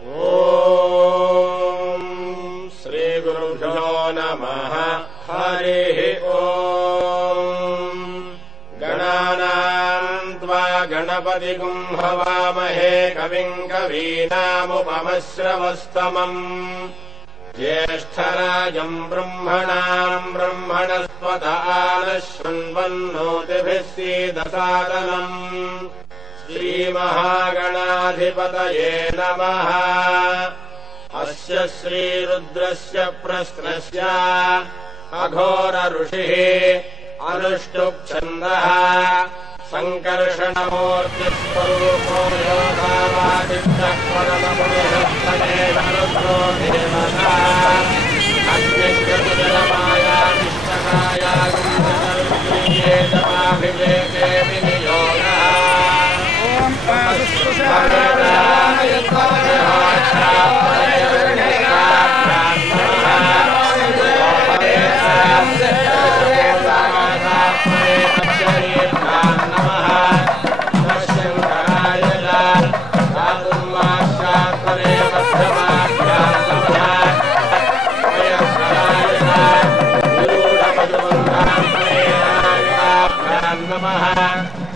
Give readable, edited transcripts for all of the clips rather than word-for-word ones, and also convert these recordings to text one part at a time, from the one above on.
ఓం శ్రీ గురుభ్యో నమః. హరి ఓం. గణానాం త్వా గణపతిగుం హవామహే కవిం కవీనాముపమశ్రవస్తమం. జ్యేష్ఠరాజం బ్రహ్మణాం బ్రహ్మణస్పత ఆనశృణ్వన్నోతిభిः సీదసాదనం. శ్రీమహాగణాధిపతయే నమః. అస్య శ్రీరుద్రస్య ప్రశ్నస్య అఘోర ఋషిః అనుష్టుప్ ఛందః సంకర్షణమూర్తిస్వరూపో యోధావాదిత్యః పరమపురుషస్తమేధరుద్రో దేవతా. అగ్నిశ్చతుజలమాయానిష్టకాయా గుండసర్వీయే తమాభిషేకే వినియోగः.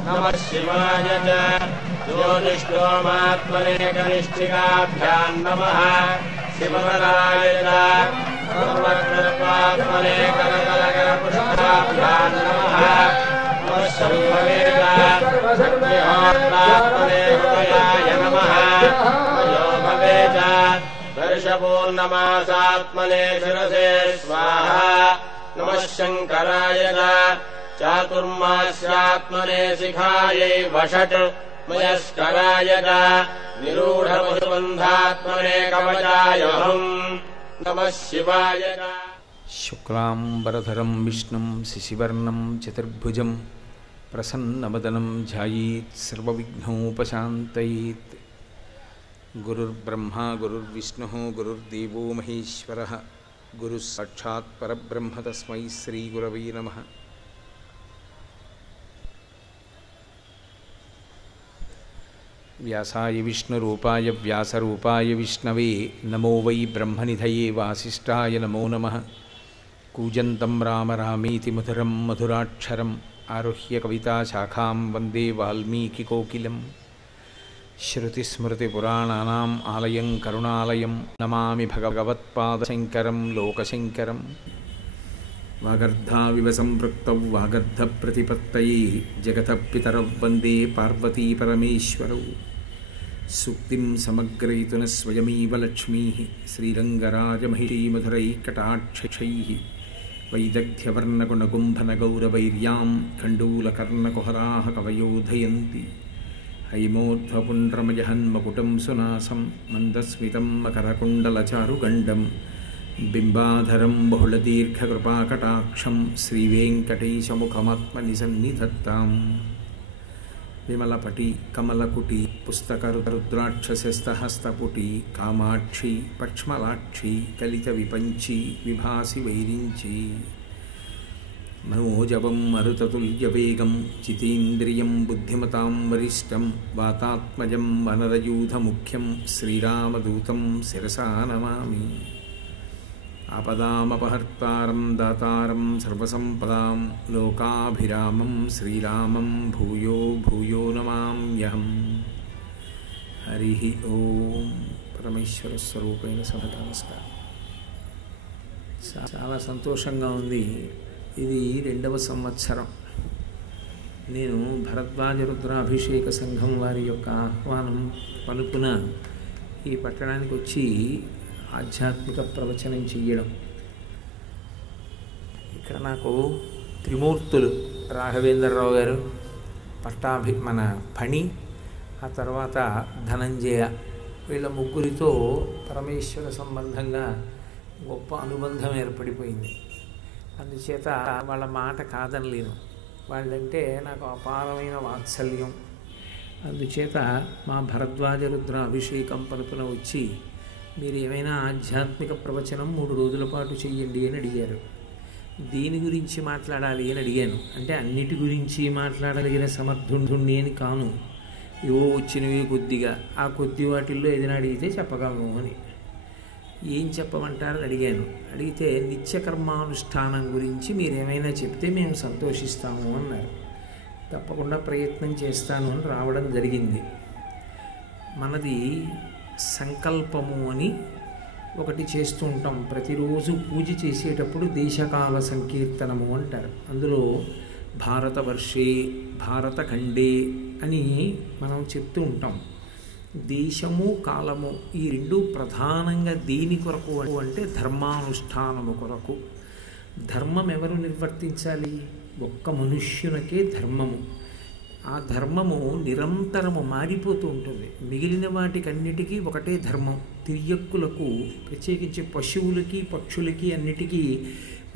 నమః శివాయ జ్యోతిష్ఠోమాత్మనే కనిష్ఠికాభ్యాం నమః. శివరాయ సర్వకృత్వాత్మనే కరకలకరపుష్పాభ్యాం నమః. నమః శంభవే సర్వసర్వహోత్రాత్మనే హృదయాయ నమః. యోగవే వర్షపూర్ణమాసాత్మనే శిరసే స్వాహా. నమః శంకరాయ చాతుర్మాస్యాత్మనే శిఖాయై వషట్ మయస్కరాయ నిరూఢపశుబంధాత్మనే కవచాయహం. నమః శివాయ. శుక్లాంబరధరం విష్ణుం శశివర్ణం చతుర్భుజం ప్రసన్నవదనం ధ్యాయేత్ సర్వవిఘ్నోపశాంతయేత్. గురుర్బ్రహ్మా గురుర్విష్ణుః గురుర్దేవో మహేశ్వరః గురుః సాక్షాత్ పరబ్రహ్మ తస్మై శ్రీగురవే నమః. వ్యాసాయ విష్ణురూపాయ వ్యాసరూపాయ విష్ణవే నమో వై బ్రహ్మనిధయే వాసిష్ఠాయ నమో నమః. కూజంతం రామ రామేతి మధురం మధురాక్షరం ఆరుహ్య కవితాశాఖాం వందే వాల్మీకికోకిలం. శ్రుతిస్మృతిపురాణానాం ఆలయం కరుణాలయం నమామి భగవత్పాదశంకరం లోకశంకరం. వాగర్ధావివ సంపృక్తౌ వాగర్ధప్రతిపత్తయే జగతః పితరౌ వందే పార్వతీ పరమేశ్వరౌ. సూక్తిం సమగ్రయతున స్వయమేవ లక్ష్మీః శ్రీరంగరాజమహిషీమధురైకటాక్షైః. వైదగ్ధ్యవర్ణగుణగుంభనగౌరవైర్యాం కండూలకర్ణకుహరాः కవయోధయంతి. హైమోర్ధ్వపుండ్రమజహన్మకుటం సునాసం మందస్మితం మకరకుండలచారుగండం. బింబాధరం బహుళదీర్ఘకృపాకటాక్షం శ్రీవేంకటేశముఖమాత్మనిసన్నిధత్తాం. విమలపటి కమలకుటి పుస్తకరుద్రాక్షసస్తహస్తపుటి కామాక్షి పక్ష్మలాక్షి కలిత విపంచి విభాసి వైరించి. మనోజవం మరుతతుల్యవేగం జితేంద్రియం బుద్ధిమతాం వరిష్టం వాతాత్మజం వనరయూధముఖ్యం శ్రీరామదూతం శిరసా నమామి. ఆపదామపహర్తారం దాతారం సర్వసంపదాం లోకాభిరామం శ్రీరామం భూయో భూయో నమామ్యహం. హరి ఓం. పరమేశ్వర స్వరూపైన సభకు నమస్కారం. చాలా సంతోషంగా ఉంది. ఇది 2వ సంవత్సరం నేను భరద్వాజ రుద్రాభిషేక సంఘం వారి యొక్క ఆహ్వానం పలుకున ఈ పట్టణానికి వచ్చి ఆధ్యాత్మిక ప్రవచనం చెయ్యడం. ఇక్కడ నాకు త్రిమూర్తులు రాఘవేంద్రరావు గారు, మన ఫణి, ఆ తర్వాత ధనంజయ, వీళ్ళ ముగ్గురితో పరమేశ్వర సంబంధంగా గొప్ప అనుబంధం ఏర్పడిపోయింది. అందుచేత వాళ్ళ మాట కాదనలేను. వాళ్ళంటే నాకు అపారమైన వాత్సల్యం. అందుచేత మా భరద్వాజ రుద్ర అభిషేకం పలుపున వచ్చి మీరు ఏమైనా ఆధ్యాత్మిక ప్రవచనం 3 రోజుల పాటు చెయ్యండి అని అడిగారు. దేని గురించి మాట్లాడాలి అని అడిగాను. అంటే అన్నిటి గురించి మాట్లాడగలిగిన సమర్థుణ్ణి అని కాను, ఏవో వచ్చినవి కొద్దిగా, ఆ కొద్ది వాటిల్లో ఏదైనా అడిగితే చెప్పగలము అని. ఏం చెప్పమంటారని అడిగాను. అడిగితే నిత్యకర్మానుష్ఠానం గురించి మీరేమైనా చెప్తే మేము సంతోషిస్తాము అన్నారు. తప్పకుండా ప్రయత్నం చేస్తాను అని రావడం జరిగింది. మనది సంకల్పము అని ఒకటి చేస్తూ ఉంటాం. ప్రతిరోజు పూజ చేసేటప్పుడు దేశకాల సంకీర్తనము అంటారు. అందులో భారతవర్షే, భారతఖండే అని మనం చెప్తూ ఉంటాం. దేశము కాలము ఈ రెండు ప్రధానంగా దేని కొరకు అంటే ధర్మానుష్ఠానము కొరకు. ధర్మం ఎవరు నిర్వర్తించాలి? ఒక్క మనుష్యునికే ధర్మము. ఆ ధర్మము నిరంతరము మారిపోతూ ఉంటుంది. మిగిలిన వాటికన్నిటికీ ఒకటే ధర్మం. తిర్యక్కులకు, ప్రత్యేకించి పశువులకి పక్షులకి అన్నిటికీ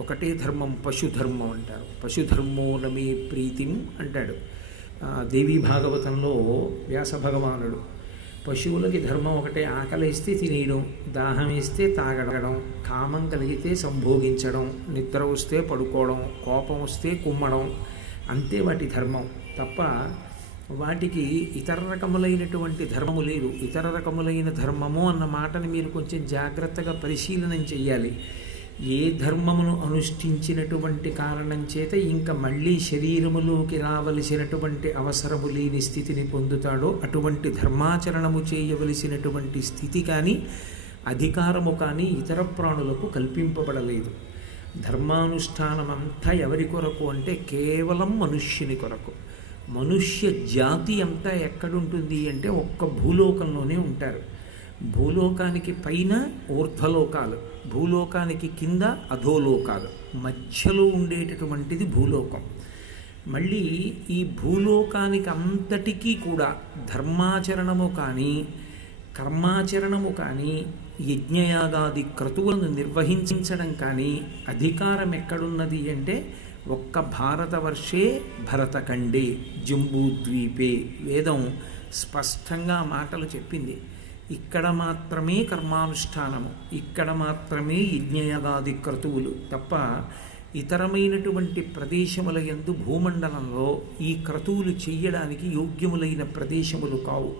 ఒకటే ధర్మం, పశుధర్మం అంటారు. పశుధర్మో నమే ప్రీతిం అంటాడు దేవీ భాగవతంలో వ్యాస భగవానుడు. పశువులకి ధర్మం ఒకటే, ఆకలి వేస్తే తినేయడం, దాహం వేస్తే తాగడం, కామం కలిగితే సంభోగించడం, నిద్ర వస్తే పడుకోవడం, కోపం వస్తే కుమ్మడం, అంతే వాటి ధర్మం. తప్ప వాటికి ఇతర రకములైనటువంటి ధర్మము లేదు. ఇతర రకములైన ధర్మము అన్న మాటని మీరు కొంచెం జాగ్రత్తగా పరిశీలనం చెయ్యాలి. ఏ ధర్మమును అనుష్ఠించినటువంటి కారణం చేత ఇంకా మళ్ళీ శరీరములోకి రావలసినటువంటి అవసరము లేని స్థితిని పొందుతాడో అటువంటి ధర్మాచరణము చేయవలసినటువంటి స్థితి కానీ అధికారము కానీ ఇతర ప్రాణులకు కల్పింపబడలేదు. ధర్మానుష్ఠానమంతా ఎవరి కొరకు అంటే కేవలం మనుష్యుని కొరకు. మనుష్య జాతి అంతా ఎక్కడుంటుంది అంటే ఒక్క భూలోకంలోనే ఉంటారు. భూలోకానికి పైన ఊర్ధ్వలోకాలు, భూలోకానికి కింద అధోలోకాలు, మధ్యలో ఉండేటటువంటిది భూలోకం. మళ్ళీ ఈ భూలోకానికి అంతటికీ కూడా ధర్మాచరణము కానీ కర్మాచరణము కానీ యజ్ఞయాగాది క్రతువులను నిర్వహించడం కానీ అధికారం ఎక్కడున్నది అంటే ఒక్క భారతవర్షే భరతఖండే జంబూద్వీపే. వేదం స్పష్టంగా మాటలు చెప్పింది. ఇక్కడ మాత్రమే కర్మానుష్ఠానము, ఇక్కడ మాత్రమే యజ్ఞయాగాది క్రతువులు తప్ప ఇతరమైనటువంటి ప్రదేశముల యందు భూమండలంలో ఈ క్రతువులు చెయ్యడానికి యోగ్యములైన ప్రదేశములు కావు.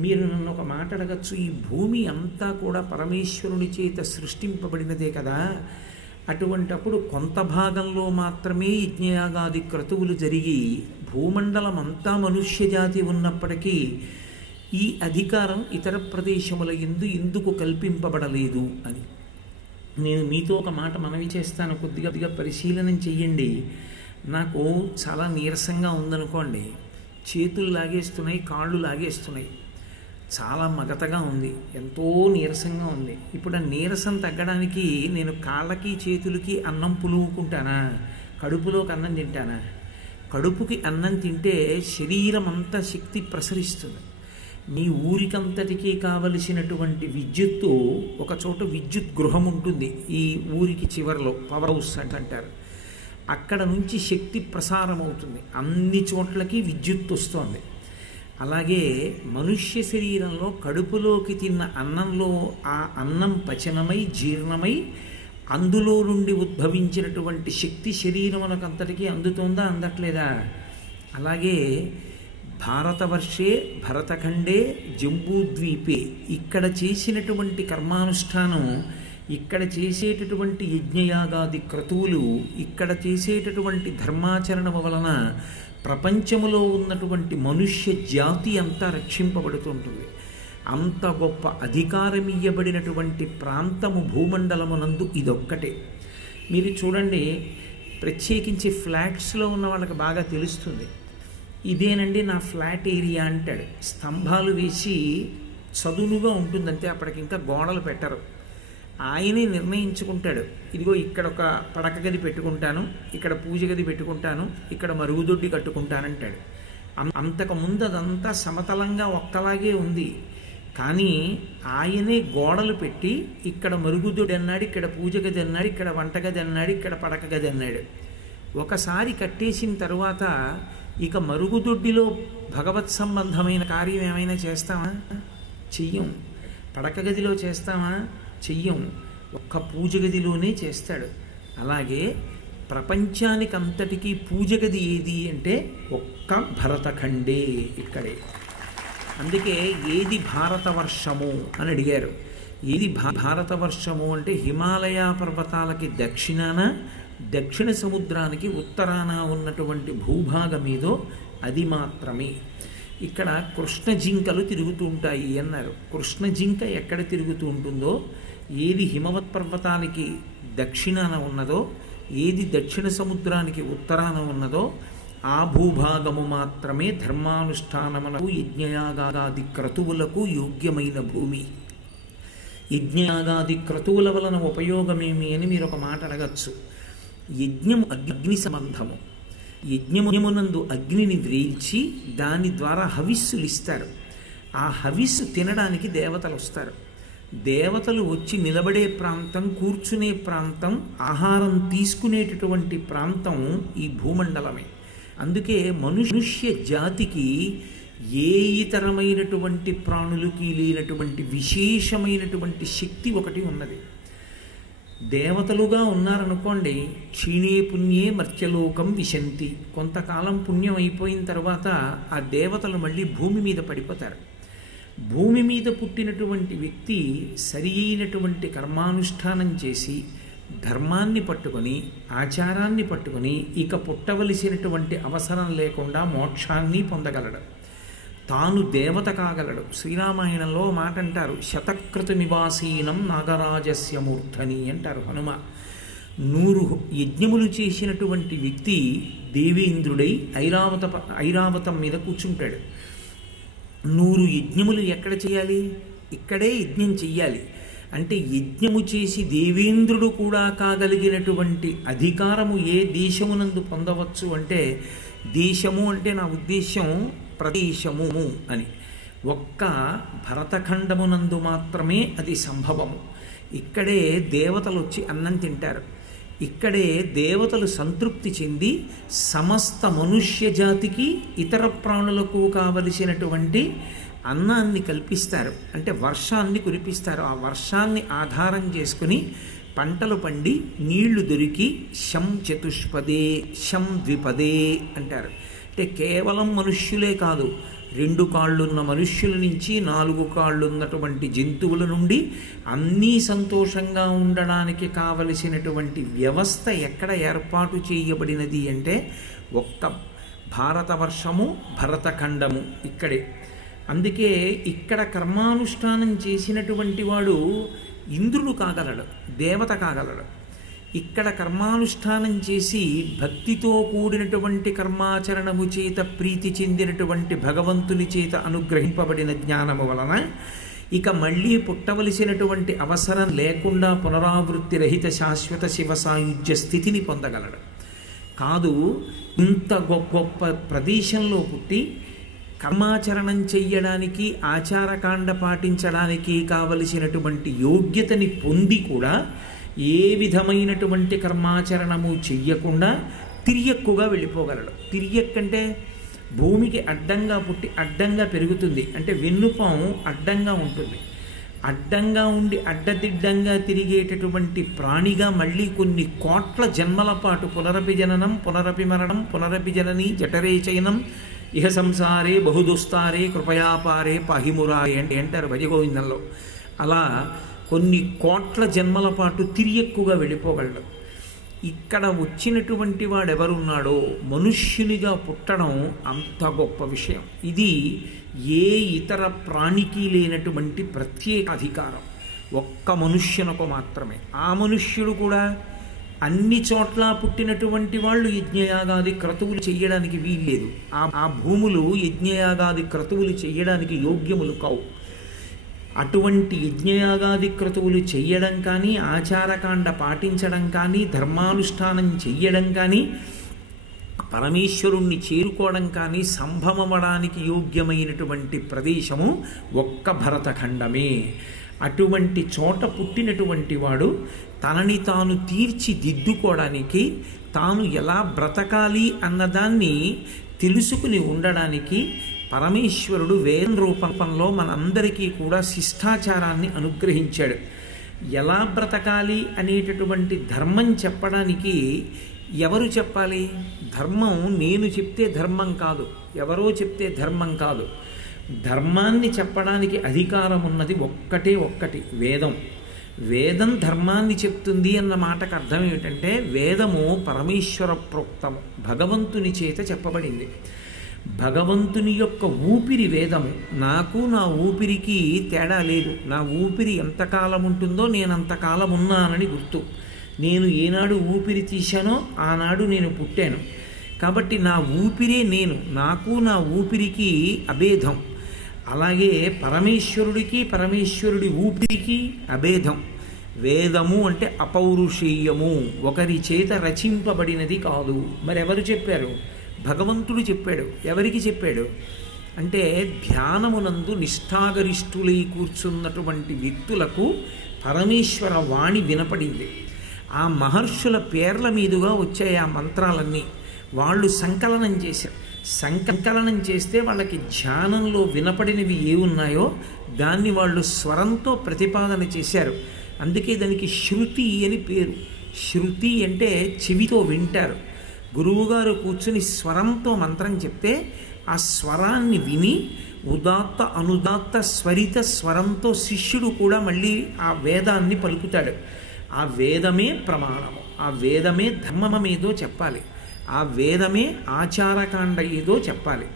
మీరు నన్ను ఒక మాట అడగచ్చు, ఈ భూమి అంతా కూడా పరమేశ్వరుని చేత సృష్టింపబడినదే కదా, అటువంటప్పుడు కొంత భాగంలో మాత్రమే యజ్ఞయాగాది క్రతువులు జరిగి భూమండలం అంతా మనుష్య జాతి ఉన్నప్పటికీ ఈ అధికారం ఇతర ప్రదేశముల యందు ఎందుకు కల్పింపబడలేదు అని నేను మీతో ఒక మాట మనవి చేస్తాను. కొద్దిగా పరిశీలనం చెయ్యండి. నాకు చాలా నీరసంగా ఉందనుకోండి, చేతులు లాగేస్తున్నాయి, కాళ్ళు లాగేస్తున్నాయి, చాలా మగతగా ఉంది, ఎంతో నీరసంగా ఉంది. ఇప్పుడు ఆ నీరసం తగ్గడానికి నేను కాళ్ళకి చేతులకి అన్నం పులువుకుంటానా? కడుపులోకి అన్నం తింటానా? కడుపుకి అన్నం తింటే శరీరం అంతా శక్తి ప్రసరిస్తుంది. మీ ఊరికంతటికీ కావలసినటువంటి విద్యుత్తు ఒక చోట విద్యుత్ గృహం ఉంటుంది, ఈ ఊరికి చివరిలో పవర్ హౌస్ అంటారు. అక్కడ నుంచి శక్తి ప్రసారం అవుతుంది, అన్ని చోట్లకి విద్యుత్ వస్తుంది. అలాగే మనుష్య శరీరంలో కడుపులోకి తిన్న అన్నంలో ఆ అన్నం పచనమై జీర్ణమై అందులో నుండి ఉద్భవించినటువంటి శక్తి శరీరమునకంతటికీ అందుతోందా, అందట్లేదా? అలాగే భారతవర్షే భరతఖండే జంబూద్వీపే ఇక్కడ చేసినటువంటి కర్మానుష్ఠానం, ఇక్కడ చేసేటటువంటి యజ్ఞయాగాది క్రతువులు, ఇక్కడ చేసేటటువంటి ధర్మాచరణము వలన ప్రపంచములో ఉన్నటువంటి మనుష్య జాతి అంతా రక్షింపబడుతుంటుంది. అంత గొప్ప అధికారమియ్యబడినటువంటి ప్రాంతము భూమండలమునందు ఇదొక్కటే. మీరు చూడండి, ప్రత్యేకించి ఫ్లాట్స్లో ఉన్న వాళ్ళకి బాగా తెలుస్తుంది. ఇదేనండి నా ఫ్లాట్ ఏరియా అంటాడు. స్తంభాలు వేసి చదునుగా ఉంటుందంటే అప్పటికి ఇంకా గోడలు పెట్టరు. ఆయనే నిర్ణయించుకుంటాడు, ఇదిగో ఇక్కడ ఒక పడక గది పెట్టుకుంటాను, ఇక్కడ పూజ గది పెట్టుకుంటాను, ఇక్కడ మరుగుదొడ్డి కట్టుకుంటానంటాడు. అంతకుముందు అదంతా సమతలంగా ఒక్కలాగే ఉంది. కానీ ఆయనే గోడలు పెట్టి ఇక్కడ మరుగుదొడ్డి అన్నాడు, ఇక్కడ పూజ గది అన్నాడు, ఇక్కడ వంటగది అన్నాడు, ఇక్కడ పడక గది అన్నాడు. ఒకసారి కట్టేసిన తరువాత ఇక మరుగుదొడ్డిలో భగవత్ సంబంధమైన కార్యం ఏమైనా చేస్తామా? చెయ్యం. పడక గదిలో చేస్తామా? చెయ్యం. ఒక్క పూజ గదిలోనే చేస్తాడు. అలాగే ప్రపంచానికి అంతటికీ పూజ గది ఏది అంటే ఒక్క భరతఖండే, ఇక్కడే. అందుకే ఏది భారతవర్షము అని అడిగారు. ఏది భారతవర్షము అంటే హిమాలయ పర్వతాలకి దక్షిణాన, దక్షిణ సముద్రానికి ఉత్తరాన ఉన్నటువంటి భూభాగం ఏదో అది మాత్రమే. ఇక్కడ కృష్ణ జింకలు తిరుగుతూ ఉంటాయి అన్నారు. కృష్ణ జింక ఎక్కడ తిరుగుతూ ఉంటుందో, ఏది హిమవత్ పర్వతానికి దక్షిణాన ఉన్నదో, ఏది దక్షిణ సముద్రానికి ఉత్తరాన ఉన్నదో ఆ భూభాగము మాత్రమే ధర్మానుష్ఠానములకు యజ్ఞయాగాది క్రతువులకు యోగ్యమైన భూమి. యజ్ఞయాగాది క్రతువుల వలన ఉపయోగమేమి అని మీరు ఒక మాట అడగచ్చు. యజ్ఞము అగ్ని సంబంధము. యజ్ఞమునందు అగ్నిని వ్రేల్చి దాని ద్వారా హవిస్సులు ఇస్తారు. ఆ హవిస్సు తినడానికి దేవతలు వస్తారు. దేవతలు వచ్చి నిలబడే ప్రాంతం, కూర్చునే ప్రాంతం, ఆహారం తీసుకునేటటువంటి ప్రాంతం ఈ భూమండలమే. అందుకే మనుష్య జాతికి ఏ ఇతరమైనటువంటి ప్రాణులకి లేనటువంటి విశేషమైనటువంటి శక్తి ఒకటి ఉన్నది. దేవతలుగా ఉన్నారనుకోండి, క్షీణే పుణ్యే మర్త్యలోకం విశంతి. కొంతకాలం పుణ్యం అయిపోయిన తర్వాత ఆ దేవతలు మళ్ళీ భూమి మీద పడిపోతారు. భూమి మీద పుట్టినటువంటి వ్యక్తి సరి అయినటువంటి కర్మానుష్ఠానం చేసి ధర్మాన్ని పట్టుకొని, ఆచారాన్ని పట్టుకొని ఇక పుట్టవలసినటువంటి అవసరం లేకుండా మోక్షాన్ని పొందగలడు. తాను దేవత కాగలడు. శ్రీరామాయణంలో మాట అంటారు, శతకృత నివాసీనం నాగరాజస్య మూర్ధని అంటారు హనుమ. 100 యజ్ఞములు చేసినటువంటి వ్యక్తి దేవేంద్రుడై ఐరావతం మీద కూర్చుంటాడు. 100 యజ్ఞములు ఎక్కడ చేయాలి? ఇక్కడే యజ్ఞం చెయ్యాలి. అంటే యజ్ఞము చేసి దేవేంద్రుడు కూడా కాగలిగినటువంటి అధికారము ఏ దేశమునందు పొందవచ్చు అంటే, దేశము అంటే నా ఉద్దేశం ప్రదేశము అని. ఒక్క భరతఖండమునందు మాత్రమే అది సంభవము. ఇక్కడే దేవతలు వచ్చి అన్నం తింటారు. ఇక్కడే దేవతలు సంతృప్తి చెంది సమస్త మనుష్య జాతికి ఇతర ప్రాణులకు కావలసినటువంటి అన్నాన్ని కల్పిస్తారు. అంటే వర్షాన్ని కురిపిస్తారు. ఆ వర్షాన్ని ఆధారం చేసుకుని పంటలు పండి నీళ్లు దొరికి శం చతుష్పదే శం ద్విపదే అంటారు. అంటే కేవలం మనుష్యులే కాదు, 2 కాళ్ళున్న మనుష్యుల నుంచి 4 కాళ్ళున్నటువంటి జంతువుల నుండి అన్నీ సంతోషంగా ఉండడానికి కావలసినటువంటి వ్యవస్థ ఎక్కడ ఏర్పాటు చేయబడినది అంటే ఒక్క భారతవర్షము, భరతఖండము ఇక్కడే. అందుకే ఇక్కడ కర్మానుష్ఠానం చేసినటువంటి వాడు ఇంద్రుడు కాగలడు, దేవత కాగలడు. ఇక్కడ కర్మానుష్ఠానం చేసి భక్తితో కూడినటువంటి కర్మాచరణము చేత ప్రీతి చెందినటువంటి భగవంతుని చేత అనుగ్రహింపబడిన జ్ఞానము వలన ఇక మళ్ళీ పుట్టవలసినటువంటి అవసరం లేకుండా పునరావృత్తి రహిత శాశ్వత శివ సాయుధ్య స్థితిని పొందగలడు. కాదు, ఇంత గొప్ప ప్రదేశంలో పుట్టి కర్మాచరణం చెయ్యడానికి, ఆచారకాండ పాటించడానికి కావలసినటువంటి యోగ్యతని పొంది కూడా ఏ విధమైనటువంటి కర్మాచరణము చెయ్యకుండా తిరియక్కుగా వెళ్ళిపోగలడు. తిరియక్కంటే భూమికి అడ్డంగా పుట్టి అడ్డంగా పెరుగుతుంది. అంటే వెన్నుపాము అడ్డంగా ఉంటుంది. అడ్డంగా ఉండి అడ్డదిడ్డంగా తిరిగేటటువంటి ప్రాణిగా మళ్ళీ కొన్ని కోట్ల జన్మల పాటు పునరపి జననం, పునరపి మరణం, పునరపి జనని జఠరే చయనం ఇహ సంసారే బహుదుస్తారే కృపయాపారే పాహిమురారే అంటారు భజగోవిందంలో. అలా కొన్ని కోట్ల జన్మల పాటు తిరియక్కుగా వెళ్ళిపోగలడు. ఇక్కడ వచ్చినటువంటి వాడెవరున్నాడో మనుష్యునిగా పుట్టడం అంత గొప్ప విషయం. ఇది ఏ ఇతర ప్రాణికి లేనటువంటి ప్రత్యేక అధికారం, ఒక్క మనుష్యునకు మాత్రమే. ఆ మనుష్యుడు కూడా అన్ని చోట్ల పుట్టినటువంటి వాళ్ళు యజ్ఞయాగాది క్రతువులు చెయ్యడానికి వీల్లేదు. ఆ భూములు యజ్ఞయాగాది క్రతువులు చెయ్యడానికి యోగ్యములు కావు. అటువంటి యజ్ఞయాగాది క్రతువులు చెయ్యడం కానీ, ఆచారకాండ పాటించడం కానీ, ధర్మానుష్ఠానం చెయ్యడం కానీ, పరమేశ్వరుణ్ణి చేరుకోవడం కానీ సంభవమవడానికి యోగ్యమైనటువంటి ప్రదేశము ఒక్క భరతఖండమే. అటువంటి చోట పుట్టినటువంటి వాడు తనని తాను తీర్చిదిద్దుకోవడానికి, తాను ఎలా బ్రతకాలి అన్నదాన్ని తెలుసుకుని ఉండడానికి పరమేశ్వరుడు వేద రూపంలో మనందరికీ కూడా శిష్టాచారాన్ని అనుగ్రహించాడు. ఎలా బ్రతకాలి అనేటటువంటి ధర్మం చెప్పడానికి ఎవరు చెప్పాలి? ధర్మం నేను చెప్తే ధర్మం కాదు, ఎవరో చెప్తే ధర్మం కాదు. ధర్మాన్ని చెప్పడానికి అధికారం ఉన్నది ఒక్కటే ఒక్కటి, వేదం. వేదం ధర్మాన్ని చెప్తుంది అన్న మాటకు అర్థం ఏమిటంటే వేదము పరమేశ్వర ప్రోక్తము, భగవంతుని చేత చెప్పబడింది. భగవంతుని యొక్క ఊపిరి వేదము. నాకు నా ఊపిరికి తేడా లేదు. నా ఊపిరి ఎంతకాలం ఉంటుందో నేను అంతకాలం ఉన్నానని గుర్తు. నేను ఏనాడు ఊపిరి తీశానో ఆనాడు నేను పుట్టాను. కాబట్టి నా ఊపిరే నేను, నాకు నా ఊపిరికి అభేదం. అలాగే పరమేశ్వరుడికి పరమేశ్వరుడి ఊపిరికి అభేదం. వేదము అంటే అపౌరుషేయము, ఒకరి చేత రచింపబడినది కాదు. మరెవరు చెప్పారు? భగవంతుడు చెప్పాడు. ఎవరికి చెప్పాడు అంటే ధ్యానమునందు నిష్ఠాగరిష్ఠులై కూర్చున్నటువంటి వ్యక్తులకు పరమేశ్వర వాణి వినపడింది. ఆ మహర్షుల పేర్ల మీదుగా వచ్చాయి ఆ మంత్రాలన్నీ. వాళ్ళు సంకలనం చేశారు. సంకలనం చేస్తే వాళ్ళకి ధ్యానంలో వినపడినవి ఏ ఉన్నాయో దాన్ని వాళ్ళు స్వరంతో ప్రతిపాదన చేశారు. అందుకే దానికి శృతి అని పేరు. శృతి అంటే చెవితో వింటారు. గురువుగారు కూర్చుని స్వరంతో మంత్రం చెప్తే ఆ స్వరాన్ని విని ఉదాత్త అనుదాత్త స్వరిత స్వరంతో శిష్యుడు కూడా మళ్ళీ ఆ వేదాన్ని పలుకుతాడు. ఆ వేదమే ప్రమాణము, ఆ వేదమే ధర్మమేదో చెప్పాలి, ఆ వేదమే ఆచారకాండ ఏదో చెప్పాలి.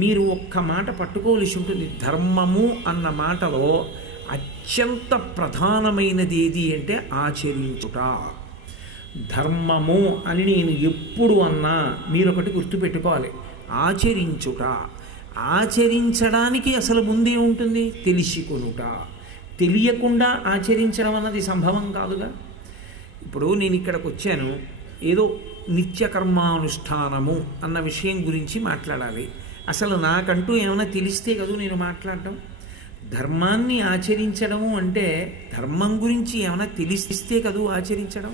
మీరు ఒక్క మాట పట్టుకోవలసి ఉంటుంది. ధర్మము అన్న మాటలో అత్యంత ప్రధానమైనది ఏది అంటే ఆచరించుట. ధర్మము అని నేను ఎప్పుడు అన్నా మీరు ఒకటి గుర్తుపెట్టుకోవాలి, ఆచరించుట. ఆచరించడానికి అసలు ముందే ఉంటుంది తెలిసికొనుట. తెలియకుండా ఆచరించడం అన్నది సంభవం కాదుగా. ఇప్పుడు నేను ఇక్కడికి వచ్చాను, ఏదో నిత్యకర్మానుష్ఠానము అన్న విషయం గురించి మాట్లాడాలి. అసలు నాకంటూ ఏమైనా తెలిస్తే కదా నేను మాట్లాడటం. ధర్మాన్ని ఆచరించడము అంటే ధర్మం గురించి ఏమైనా తెలిస్తే కదా ఆచరించడం.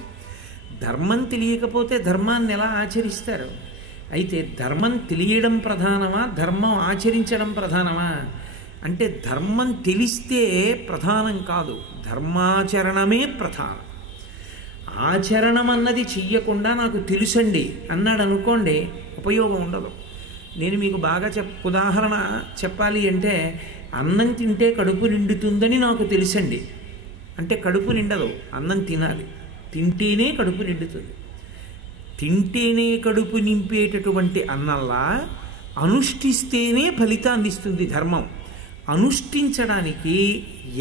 ధర్మం తెలియకపోతే ధర్మాన్ని ఎలా ఆచరిస్తారు? అయితే ధర్మం తెలియడం ప్రధానమా, ధర్మం ఆచరించడం ప్రధానమా అంటే ధర్మం తెలిస్తే ప్రధానం కాదు, ధర్మాచరణమే ప్రధానం. ఆచరణం అన్నది చెయ్యకుండా నాకు తెలుసండి అన్నాడు అనుకోండి, ఉపయోగం ఉండదు. నేను మీకు బాగా ఉదాహరణ చెప్పాలి అంటే అన్నం తింటే కడుపు నిండుతుందని నాకు తెలుసండి అంటే కడుపు నిండదు, అన్నం తినాలి. తింటేనే కడుపు నిండుతుంది. తింటేనే కడుపు నింపేటటువంటి అన్నంలా అనుష్ఠిస్తేనే ఫలితాన్ని ఇస్తుంది ధర్మం. అనుష్ఠించడానికి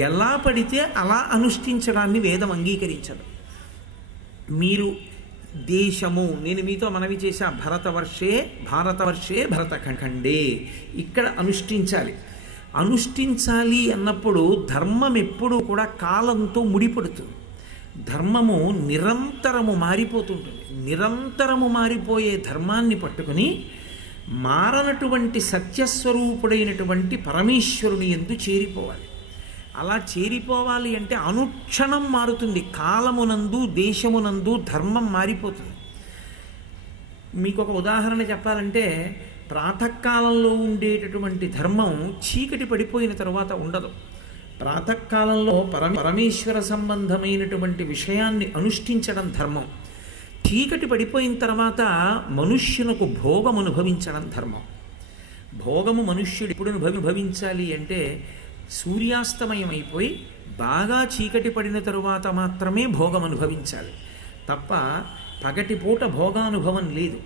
ఎలా పడితే అలా అనుష్ఠించడాన్ని వేదం అంగీకరించదు. మీరు దేశము, నేను మీతో మనవి చేశా, భారతవర్షే భరతఖండే, ఇక్కడ అనుష్ఠించాలి. అనుష్ఠించాలి అన్నప్పుడు ధర్మం ఎప్పుడూ కూడా కాలంతో ముడిపడుతుంది. ధర్మము నిరంతరము మారిపోతుంటుంది. నిరంతరము మారిపోయే ధర్మాన్ని పట్టుకుని మారనటువంటి సత్యస్వరూపుడైనటువంటి పరమేశ్వరుని యందు చేరిపోవాలి. అలా చేరిపోవాలి అంటే అనుక్షణం మారుతుంది. కాలమునందు దేశమునందు ధర్మం మారిపోతుంది. మీకు ఒక ఉదాహరణ చెప్పాలంటే ప్రాతకాలంలో ఉండేటటువంటి ధర్మం చీకటి పడిపోయిన తరువాత ఉండదు. ప్రాతకాలంలో పరమేశ్వర సంబంధమైనటువంటి విషయాన్ని అనుష్ఠించడం ధర్మం. చీకటి పడిపోయిన తర్వాత మనుష్యునకు భోగం అనుభవించడం ధర్మం. భోగము మనుష్యుడు ఎప్పుడు అనుభవించాలి అంటే సూర్యాస్తమయం అయిపోయి బాగా చీకటి పడిన తరువాత మాత్రమే భోగం అనుభవించాలి తప్ప పగటిపూట భోగానుభవం లేదు.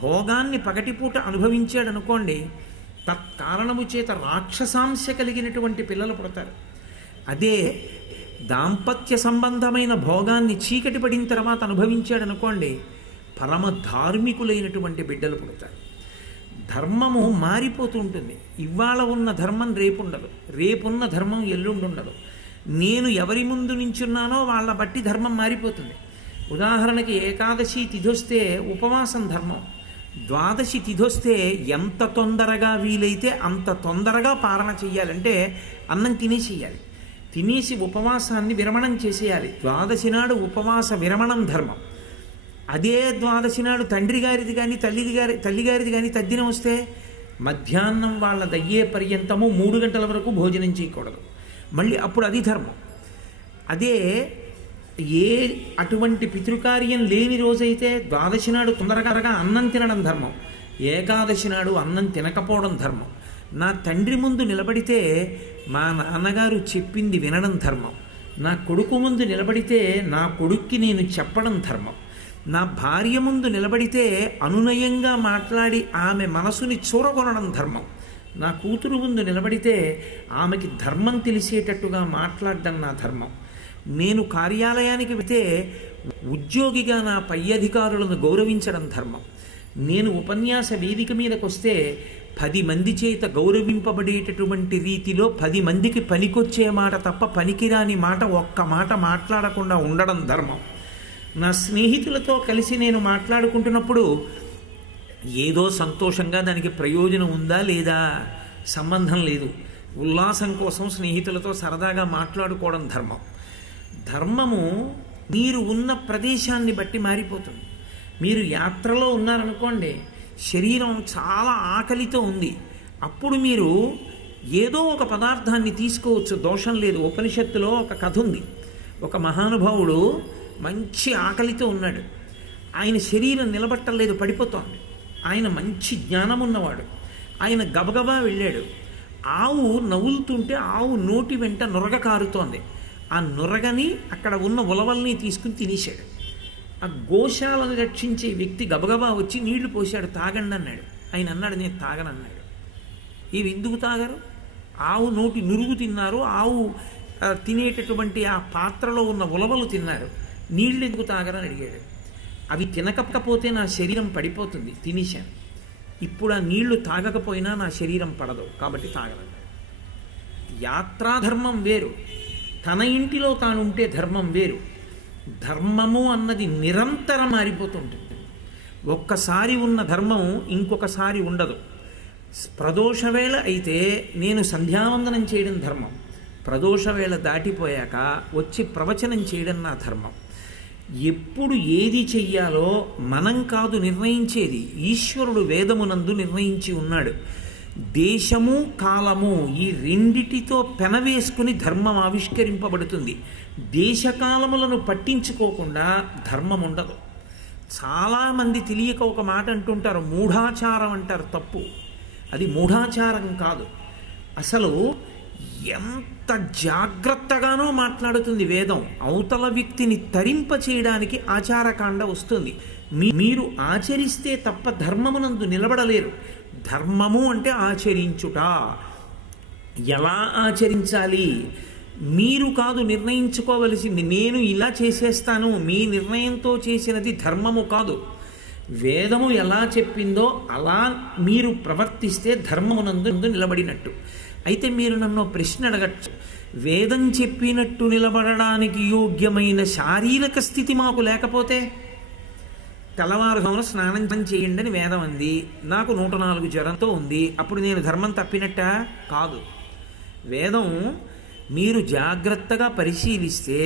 భోగాన్ని పగటిపూట అనుభవించాడు అనుకోండి, తత్కారణము చేత రాక్షసాంశ కలిగినటువంటి పిల్లలు పుడతారు. అదే దాంపత్య సంబంధమైన భోగాన్ని చీకటి పడిన తర్వాత అనుభవించాడు అనుకోండి, పరమ ధార్మికులైనటువంటి బిడ్డలు పుడతారు. ధర్మము మారిపోతూ ఉంటుంది. ఇవాళ ఉన్న ధర్మం రేపుండదు, రేపున్న ధర్మం ఎల్లుండుండదు. నేను ఎవరి ముందు నించున్నానో వాళ్ళ బట్టి ధర్మం మారిపోతుంది. ఉదాహరణకి ఏకాదశి తిథొస్తే ఉపవాసం ధర్మం, ద్వాదశి తిథొస్తే ఎంత తొందరగా వీలైతే అంత తొందరగా పారణ చెయ్యాలంటే అన్నం తినేసేయాలి. తినేసి ఉపవాసాన్ని విరమణం చేసేయాలి. ద్వాదశి నాడు ఉపవాస విరమణం ధర్మం. అదే ద్వాదశి నాడు తండ్రి గారిది కానీ తల్లిగారిది కానీ తద్దినం వస్తే మధ్యాహ్నం వాళ్ళ దయ్యే పర్యంతము 3 గంటల వరకు భోజనం చేయకూడదు. మళ్ళీ అప్పుడు అది ధర్మం. అదే ఏ అటువంటి పితృకార్యం లేని రోజైతే ద్వాదశి నాడు తొందరగా అన్నం తినడం ధర్మం, ఏకాదశి నాడు అన్నం తినకపోవడం ధర్మం. నా తండ్రి ముందు నిలబడితే మా నాన్నగారు చెప్పింది వినడం ధర్మం. నా కొడుకు ముందు నిలబడితే నా కొడుక్కి నేను చెప్పడం ధర్మం. నా భార్య ముందు నిలబడితే అనునయంగా మాట్లాడి ఆమె మనసుని చూరగొనడం ధర్మం. నా కూతురు ముందు నిలబడితే ఆమెకి ధర్మం తెలిసేటట్టుగా మాట్లాడడం నా ధర్మం. నేను కార్యాలయానికి వెళితే ఉద్యోగిగా నా పై అధికారులను గౌరవించడం ధర్మం. నేను ఉపన్యాస వేదిక మీదకి వస్తే 10 మంది చేత గౌరవింపబడేటటువంటి రీతిలో 10 మందికి పనికొచ్చే మాట తప్ప పనికిరాని మాట ఒక్క మాట మాట్లాడకుండా ఉండడం ధర్మం. నా స్నేహితులతో కలిసి నేను మాట్లాడుకుంటున్నప్పుడు ఏదో సంతోషంగా దానికి ప్రయోజనం ఉందా లేదా సంబంధం లేదు. ఉల్లాసం కోసం స్నేహితులతో సరదాగా మాట్లాడుకోవడం ధర్మం. ధర్మము మీరు ఉన్న ప్రదేశాన్ని బట్టి మారిపోతుంది. మీరు యాత్రలో ఉన్నారనుకోండి, శరీరం చాలా ఆకలితో ఉంది, అప్పుడు మీరు ఏదో ఒక పదార్థాన్ని తీసుకోవచ్చు, దోషం లేదు. ఉపనిషత్తులో ఒక కథ ఉంది. ఒక మహానుభావుడు మంచి ఆకలితో ఉన్నాడు. ఆయన శరీరం నిలబట్టలేదు, పడిపోతోంది. ఆయన మంచి జ్ఞానం ఉన్నవాడు. ఆయన గబగబా వెళ్ళాడు. ఆవు నవ్వులుతుంటే ఆవు నోటి వెంట నురగ కారుతోంది. ఆ నురగని అక్కడ ఉన్న ఉలవల్ని తీసుకుని తినేశాడు. ఆ గోశాలను రక్షించే వ్యక్తి గబగబా వచ్చి నీళ్లు పోశాడు, తాగండి అన్నాడు. ఆయన అన్నాడు, నేను తాగనన్నాడు. ఇవి ఎందుకు తాగరు? ఆవు నోటి నురుగు తిన్నారు, ఆవు తినేటటువంటి ఆ పాత్రలో ఉన్న ఉలవలు తిన్నారు, నీళ్ళు ఎందుకు తాగరని అడిగాడు. అవి తినకపోతే నా శరీరం పడిపోతుంది, తినేశాను. ఇప్పుడు ఆ నీళ్లు తాగకపోయినా నా శరీరం పడదు, కాబట్టి తాగనన్నాడు. యాత్రాధర్మం వేరు, తన ఇంటిలో తానుంటే ధర్మం వేరు. ధర్మము అన్నది నిరంతరం మారిపోతుంటుంది. ఒక్కసారి ఉన్న ధర్మం ఇంకొకసారి ఉండదు. ప్రదోషవేళ అయితే నేను సంధ్యావందనం చేయడం ధర్మం. ప్రదోషవేళ దాటిపోయాక వచ్చి ప్రవచనం చేయడం నా ధర్మం. ఎప్పుడు ఏది చెయ్యాలో మనం కాదు నిర్ణయించేది, ఈశ్వరుడు వేదమునందు నిర్ణయించి ఉన్నాడు. దేశము కాలము ఈ రెండిటితో పెనవేసుకుని ధర్మం ఆవిష్కరింపబడుతుంది. దేశకాలములను పట్టించుకోకుండా ధర్మం ఉండదు. చాలామంది తెలియక ఒక మాట అంటుంటారు, మూఢాచారం అంటారు. తప్పు. అది మూఢాచారం కాదు. అసలు ఎంత జాగ్రత్తగానో మాట్లాడుతుంది వేదం. అవతల వ్యక్తిని తరింప చేయడానికి ఆచారకాండ వస్తుంది. మీరు ఆచరిస్తే తప్ప ధర్మమునందు నిలబడలేరు. ధర్మము అంటే ఆచరించుట. ఎలా ఆచరించాలి మీరు కాదు నిర్ణయించుకోవలసింది. నేను ఇలా చేసేస్తాను, మీ నిర్ణయంతో చేసినది ధర్మము కాదు. వేదము ఎలా చెప్పిందో అలా మీరు ప్రవర్తిస్తే ధర్మమునందు నిలబడినట్టు. అయితే మీరు నన్ను ప్రశ్న అడగచ్చు, వేదం చెప్పినట్టు నిలబడడానికి యోగ్యమైన శారీరక స్థితి మాకు లేకపోతే? తెల్లవారుజామున స్నానం చేయండి అని వేదం అంది, నాకు 104 జ్వరంతో ఉంది, అప్పుడు నేను ధర్మం తప్పినట్ట? కాదు. వేదం మీరు జాగ్రత్తగా పరిశీలిస్తే,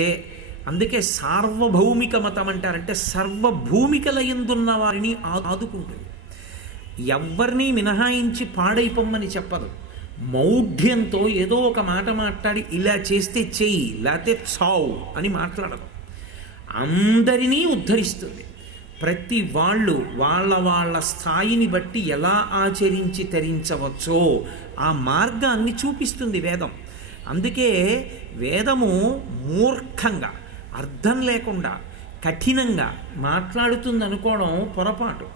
అందుకే సార్వభౌమిక మతం అంటారంటే సర్వభూమికల యందున్న వారిని ఆదుకుంటుంది. ఎవరిని మినహాయించి పాడైపోమ్మని చెప్పదు. మౌఢ్యంతో ఏదో ఒక మాట మాట్లాడి ఇలా చేస్తే చెయ్యి లేకపోతే చావు అని మాట్లాడదు. అందరినీ ఉద్ధరిస్తుంది. ప్రతి వాళ్ళు వాళ్ళ స్థాయిని బట్టి ఎలా ఆచరించి తరించవచ్చో ఆ మార్గాన్ని చూపిస్తుంది వేదం. అందుకే వేదము మూర్ఖంగా, అర్థం లేకుండా, కఠినంగా మాట్లాడుతుంది అనుకోవడం పొరపాటు.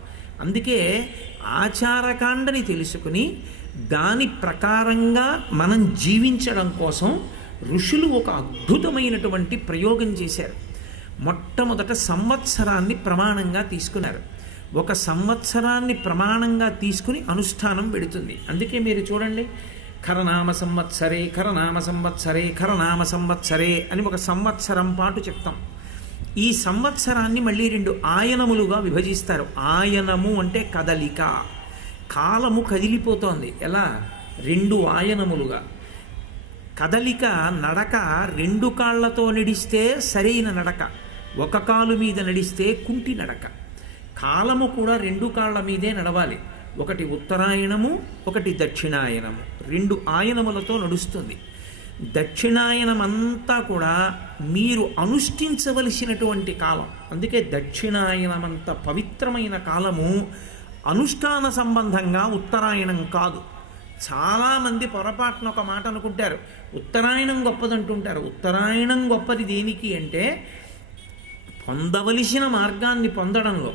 అందుకే ఆచారకాండని తెలుసుకుని దాని ప్రకారంగా మనం జీవించడం కోసం ఋషులు ఒక అద్భుతమైనటువంటి ప్రయోగం చేశారు. మొట్టమొదట సంవత్సరాన్ని ప్రమాణంగా తీసుకున్నారు. ఒక సంవత్సరాన్ని ప్రమాణంగా తీసుకుని అనుష్ఠానం పెడుతుంది. అందుకే మీరు చూడండి, ఖరనామ సంవత్సరే ఖరనామ సంవత్సరే ఖరనామ సంవత్సరే అని ఒక సంవత్సరం పాటు చెప్తాం. ఈ సంవత్సరాన్ని మళ్ళీ 2 ఆయనములుగా విభజిస్తారు. ఆయనము అంటే కదలిక. కాలము కదిలిపోతోంది. ఎలా? 2 ఆయనములుగా. కదలిక, నడక 2 కాళ్లతో నడిస్తే సరైన నడక, ఒక కాలు మీద నడిస్తే కుంటి నడక. కాలము కూడా 2 కాళ్ల మీదే నడవాలి. ఒకటి ఉత్తరాయణము, ఒకటి దక్షిణాయనము. 2 ఆయనములతో నడుస్తుంది. దక్షిణాయనమంతా కూడా మీరు అనుష్ఠించవలసినటువంటి కాలం. అందుకే దక్షిణాయనమంత పవిత్రమైన కాలము అనుష్ఠాన సంబంధంగా ఉత్తరాయణం కాదు. చాలామంది పొరపాటున ఒక మాట అనుకుంటారు, ఉత్తరాయణం గొప్పదంటుంటారు. ఉత్తరాయణం గొప్పది దేనికి అంటే పొందవలసిన మార్గాన్ని పొందడంలో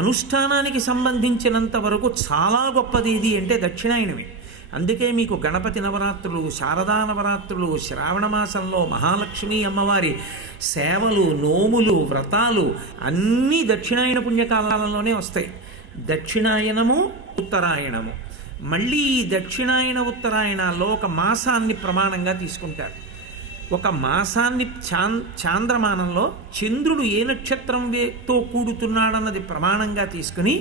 అనుష్ఠానానికి సంబంధించినంత వరకు చాలా గొప్పది ఏది అంటే దక్షిణాయనమే. అందుకే మీకు గణపతి నవరాత్రులు, శారదా నవరాత్రులు, శ్రావణ మాసంలో మహాలక్ష్మి అమ్మవారి సేవలు, నోములు, వ్రతాలు అన్నీ దక్షిణాయన పుణ్యకాలంలోనే వస్తాయి. దక్షిణాయనము, ఉత్తరాయణము. మళ్ళీ ఈ దక్షిణాయన ఉత్తరాయణాల్లో ఒక మాసాన్ని ప్రమాణంగా తీసుకుంటారు. ఒక మాసాన్ని చాంద్రమానంలో చంద్రుడు ఏ నక్షత్రంతో కూడుతున్నాడన్నది ప్రమాణంగా తీసుకుని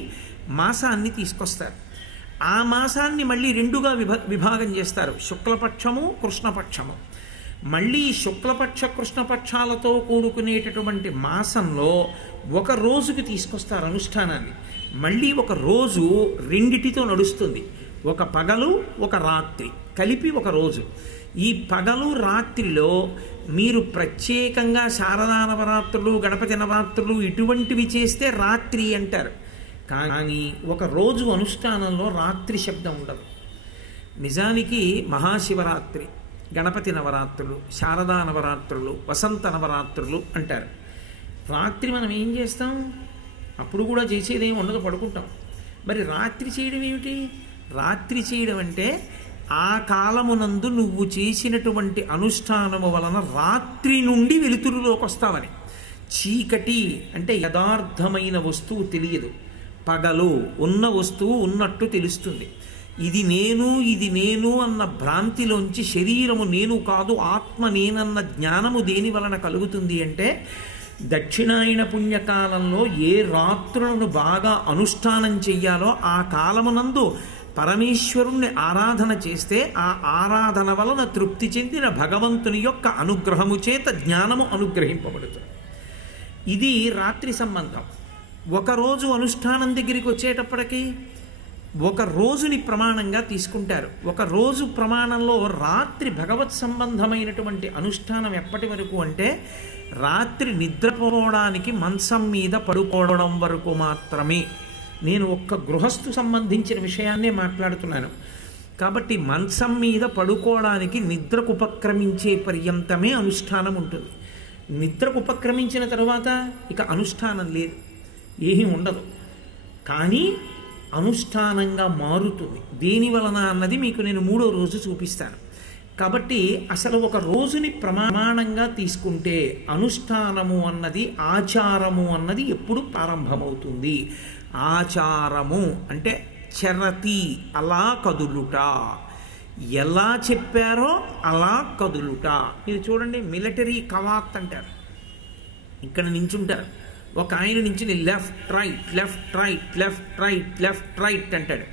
మాసాన్ని తీసుకొస్తారు. ఆ మాసాన్ని మళ్ళీ రెండుగా విభాగం చేస్తారు, శుక్లపక్షము, కృష్ణపక్షము. మళ్ళీ శుక్లపక్ష కృష్ణపక్షాలతో కూడుకునేటటువంటి మాసంలో ఒక రోజుకి తీసుకొస్తారు అనుష్ఠానాన్ని. మళ్ళీ ఒక రోజు రెండిటితో నడుస్తుంది, ఒక పగలు ఒక రాత్రి కలిపి ఒక రోజు. ఈ పగలు రాత్రిలో మీరు ప్రత్యేకంగా శారదా నవరాత్రులు, గణపతి నవరాత్రులు ఇటువంటివి చేస్తే రాత్రి అంటారు. కానీ ఒక రోజు అనుష్ఠానంలో రాత్రి శబ్దం ఉండదు. నిజానికి మహాశివరాత్రి, గణపతి నవరాత్రులు, శారదా నవరాత్రులు, వసంత నవరాత్రులు అంటారు. రాత్రి మనం ఏం చేస్తాం? అప్పుడు కూడా చేసేదేం ఉండదు, పడుకుంటాం. మరి రాత్రి చేయడం ఏమిటి? రాత్రి చేయడం అంటే ఆ కాలమునందు నువ్వు చేసినటువంటి అనుష్ఠానము వలన రాత్రి నుండి వెలుతురులోకి వస్తావని. చీకటి అంటే యథార్థమైన వస్తువు తెలియదు, పగలు ఉన్న వస్తువు ఉన్నట్టు తెలుస్తుంది. ఇది నేను అన్న భ్రాంతిలోంచి శరీరము నేను కాదు, ఆత్మ నేనన్న జ్ఞానము దేని వలన కలుగుతుంది అంటే దక్షిణాయన పుణ్యకాలంలో ఏ రాత్రులను బాగా అనుష్ఠానం చెయ్యాలో ఆ కాలమునందు పరమేశ్వరుణ్ణి ఆరాధన చేస్తే ఆ ఆరాధన వలన తృప్తి చెందిన భగవంతుని యొక్క అనుగ్రహము చేత జ్ఞానము అనుగ్రహింపబడుతుంది. ఇది రాత్రి సంబంధం. ఒకరోజు అనుష్ఠానం దగ్గరికి వచ్చేటప్పటికీ ఒక రోజుని ప్రమాణంగా తీసుకుంటారు. ఒక రోజు ప్రమాణంలో రాత్రి భగవత్ సంబంధమైనటువంటి అనుష్ఠానం ఎప్పటి వరకు అంటే రాత్రి నిద్రపోవడానికి మంచం మీద పడుకోవడం వరకు మాత్రమే. నేను ఒక్క గృహస్థు సంబంధించిన విషయాన్నే మాట్లాడుతున్నాను కాబట్టి మంచం మీద పడుకోవడానికి నిద్రకు ఉపక్రమించే పర్యంతమే అనుష్ఠానం ఉంటుంది. నిద్రకు ఉపక్రమించిన తర్వాత ఇక అనుష్ఠానం లేదు, ఏమీ ఉండదు. కానీ అనుష్ఠానంగా మారుతుంది. దేని వలన అన్నది మీకు నేను 3వ రోజు చూపిస్తాను. కాబట్టి అసలు ఒక రోజుని ప్రమాణంగా తీసుకుంటే అనుష్ఠానము అన్నది, ఆచారము అన్నది ఎప్పుడు ప్రారంభమవుతుంది? ఆచారము అంటే చరతి, అలా కదులుట, ఎలా చెప్పారో అలా కదులుట. మీరు చూడండి, మిలిటరీ కవాత్ అంటారు. ఇక్కడ నించుంటారు, ఒక ఆయన నుంచి left right left right left right left right అంటాడు.